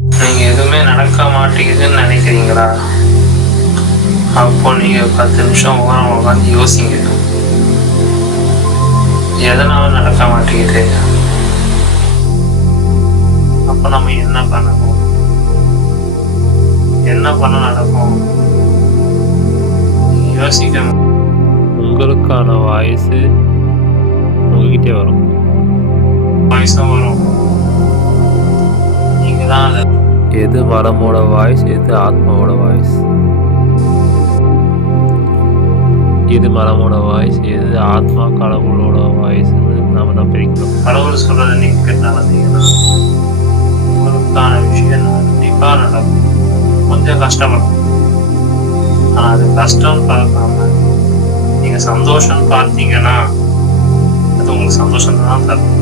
நீங்க எதுவுமே நடக்க மாட்டேங்குதுன்னு நினைக்கிறீங்களா? அப்போ நீங்க 10 நிமிஷம் ஓரம் உட்காந்து யோசிங்க. எதனால நடக்க மாட்டேங்குது? அப்ப நம்ம என்ன பண்ணணும்? என்ன பண்ண நடக்கும்? யோசிக்கணும். உங்களுக்கான வாய்ஸ் உங்ககிட்டே வரும். வாய்ஸும் வரும். நீங்க தான் எது மனமோட வாய்ஸ், எது ஆத்மாவோட வாய்ஸ், எது மனமோட வாய்ஸ், எது ஆத்மா கடவுளோட வாய்ஸ்ன்னு நாம தான் பிரிக்கிறோம். கடவுள் சொல்றதை நீங்க கேட்டாலும் செய்யணும். உங்களுக்கான விஷயம் கண்டிப்பா நடக்கும். கொஞ்சம் கஷ்டப்படும். ஆனா அது கஷ்டம் பார்க்காம நீங்க சந்தோஷம் பார்த்தீங்கன்னா அது உங்களுக்கு சந்தோஷம் தான் தரும்.